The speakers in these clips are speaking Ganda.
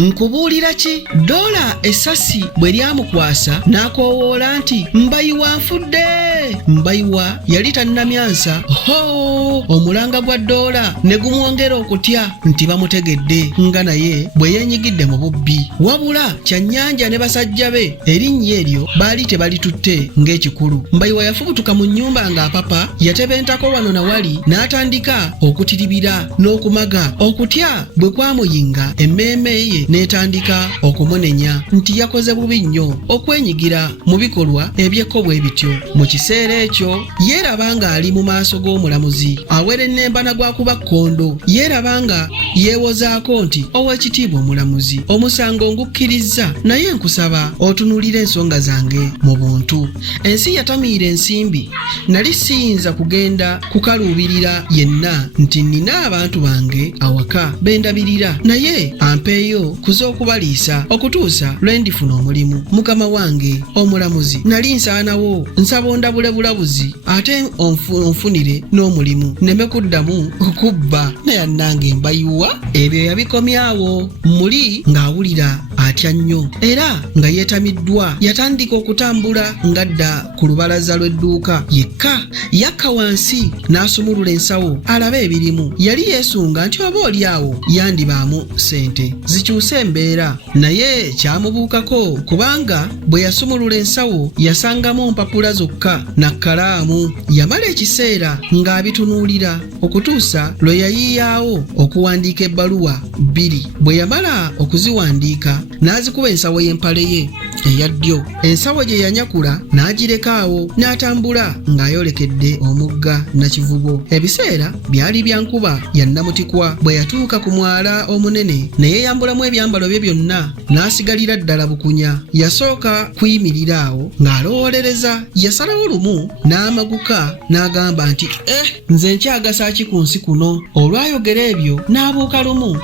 nkubuulira ki? Dola essasi bwe lyamukwasa n'akoowoola nti Mbayiwa nfudde. Mbayiwa yali tannamyansa. Omulanga gwa Dola ne gumwongera okutya nti bamutegedde nga naye bwe yeenyigidde mu bubbi. Wabula Kyannyanja ne basajja be erinnya eryo baali tebalitutte ng'ekikulu. Mbayiwa yafubutuka mu nnyumba ng'apapa, yatebentako wano na wali n'atandika okutiribira n'okumaga. Okutya bwe kwamuyinga emmeeme ye n'etandika okumunenya nti yakoze bubi nnyo okwenyigira mu bikolwa ebyekko bwe bityo. Mu kiseera ekyo yeeraba ng'ali mu maaso g'omulamuzi awera ennembana gwa kuba kkondo. Yeeraba nga yeewozaako nti Oweekitiibwa Omulamuzi, omusango ngukkiriza, naye nkusaba otunuulire ensonga zange mu buntu. Ensi yatamiira ensimbi, nali siyinza kugenda kukaluubirira yenna nti nina abantu bange awaka bendabirira, naye ampeeyo kuz'okubaliisa okutuusa lwe ndifuna omulimu. Mukama wange Omulamuzi, nali nsaanawo nsaba ondabule bulabuzi ate onfunire n'omulimu, nneme kuddamu kubba. Naye nange Mbayiwa ebyo yabikomyawo. Muli ng'awulira atya nnyo era nga yeetamiddwa, yatandika okutambula ng'adda ku lubalaza lw'edduuka yekka. Yakka wansi n'asumulula ensawo alabe ebirimu. Yali yeesunga nti oba oli awo yandibaamu sente zikyuse embeera, naye kyamubuukako kubanga bwe yasumulula ensawo yasangamu mpapula zokka na kkalaamu. Yamala ekiseera ng'abitunuulira okutuusa lwe yayiiyaawo okuwandiika ebbaluwa 2. Bwe yamala okuziwandiika n'azikuba ensawo y'empale ye eya ddyo. Ensawo gye yanyakula n'agireka awo n'atambula ng'ayolekedde omugga Nakivubo. Ebiseera byali bya nkuba ya nnamutikwa. Bwe yatuuka ku mwala omunene ne yeeyambulamu ebyambalo bye byonna n'asigalira ddala bukunya. Yasooka kuyimirira awo ng'alowoolereza. Yasalawo lumu n'amaguka n'agamba nti nze nkyagasa ki ku nsi kuno? Olwayogera ebyo n'abuuka lumu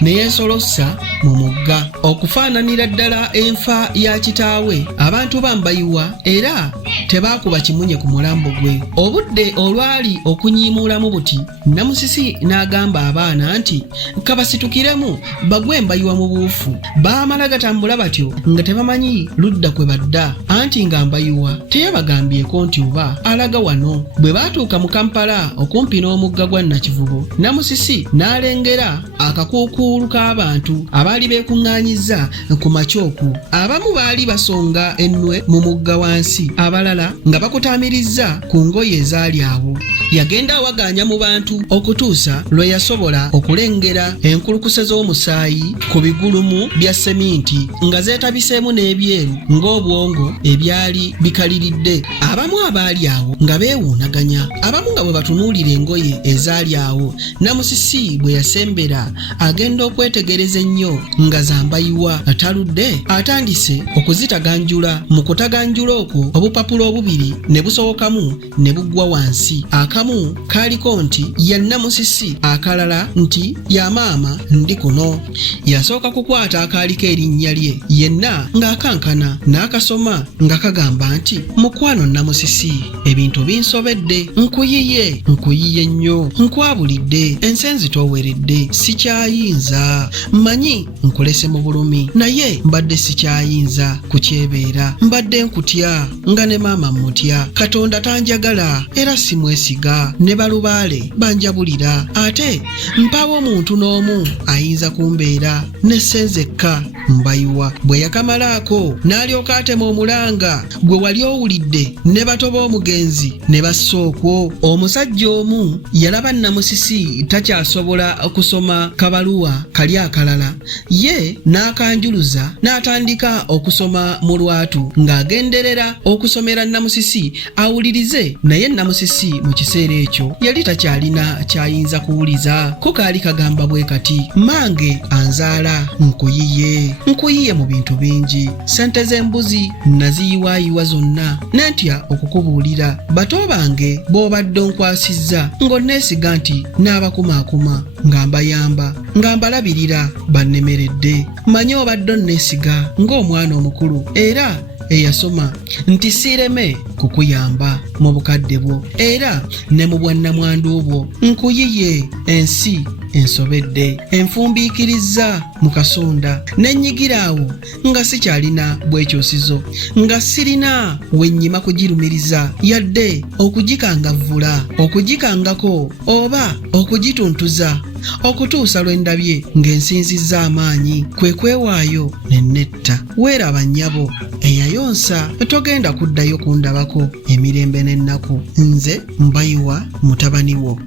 ne yeesolossa mu mugga okufaananira ddala enfa ya kitaawe. Abantu ba Mbayiwa era tebaakuba kimunye ku mulambo gwe. Obudde olwali okunyiimuulamu buti, Namusisi n'agamba abaana nti kabasitukiremu bagwe Mbayiwa mu buufu. Baamala gatambula batyo nga tebamanyi ludda kwe badda, anti nga Mbayiwa teyabagambyeko nti oba alaga wano. Bwe baatuuka mu Kampala okumpi n'omugga gwa Nakivubo, Namusisi n'alengera akakuukuulu k'abantu abaali beekuŋŋaanyizza ku makyoku. Abamu baali basonga ennwe mu mugga wansi, abalala nga bakutaamirizza ku ngoye ezaali awo. Yagenda awagaanya mu bantu okutuusa lwe yasobola okulengera enkulukuse z'omusaayi ku bigulumu bya seminti nga zeetabiseemu n'ebyeru ng'obwongo ebyali bikaliridde. Abamu abaali awo nga beewuunaganya, abamu nga bwe batunuulira engoye ezaali awo. Namusisi bwe yasembera agenda okwetegereza ennyo nga za Mbayiwa ataludde, atandise okuzitaganjula. Mu kutaganjula okwo obupapula obubiri ne busowokamu ne buggwa wansi. Akamu kaaliko nti ya Namusisi, akalala nti ya maama ndi kuno. Yasooka kukwata akaaliko erinnya lye yenna ng'akankana n'akasoma nga kagamba nti mukwano Namusisi, ebintu binsobedde, nkuyiye nnyo, nkwabulidde, ensenzi toweredde, sikyayinza. Mmanyi nkulese mu bulumi, naye mbadde sikyayinza kukyebeera. Mbadde nkutya nga ne maama mutya. Katonda tanjagala era simwesiga, ne balubaale banjabulira, ate mpawo omuntu n'omu ayinza kumbeera n'essenzekka. Mbayiwa bwe yakamalaako n'alyoka atema omulanga gwe wali owulidde ne batoba omugenzi ne bassa okwo. Omusajja omu yalaba Namusisi takyasobola kusoma kabaluwa kali akalala, ye n'akanjuluza n'atandika okusoma mu lwatu ng'agenderera okusomera Namusisi awulirize. Naye Namusisi mu kiseera ekyo yali takyalina kyayinza kuwuliza. Ko kaali kagamba bwe kati, mange anzaala nkuyiye mu bintu bingi, sente z'embuzi naziyiwaayiwa zonna, nentya okukubuulira bato bange b'obadde onkwasizza ng'onneesiga nti n'abakumaakuma nga mbayamba nga mbalabirira bannemeredde. Manye obadde onneesiga ng'omwana omukulu era eyasoma nti siireme kukuyamba mu bukadde bwo era ne mu bwannamwandu bwo. Nkuyiye ensi ensobedde enfumbiikiriza mu kasonda n'ennyigiraawo nga sikyalina bwekyosizo nga sirina wennyima kugirumiriza yadde okugikangavvula okugikangako oba okugituntuza okutuusa lwe ndabye ng'ensinzizza amaanyi kwe kwewaayo ne netta. Weeraba nnyabo eyayonsa, togenda kuddayo kundabako emirembe n'ennaku. Nze Mbayiwa mutabani wo.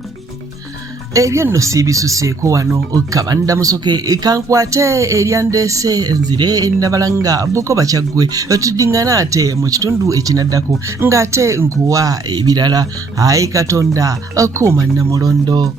Ebyo nno siibisuseeko wano kabanda musoke kankwate eryandeese nzire nabalanga Bukoba Kyaggwe tuddingana ate mu kitundu ekinaddako ng'ate nkuwa ebirala. Ayi Katonda kuuma Namulondo.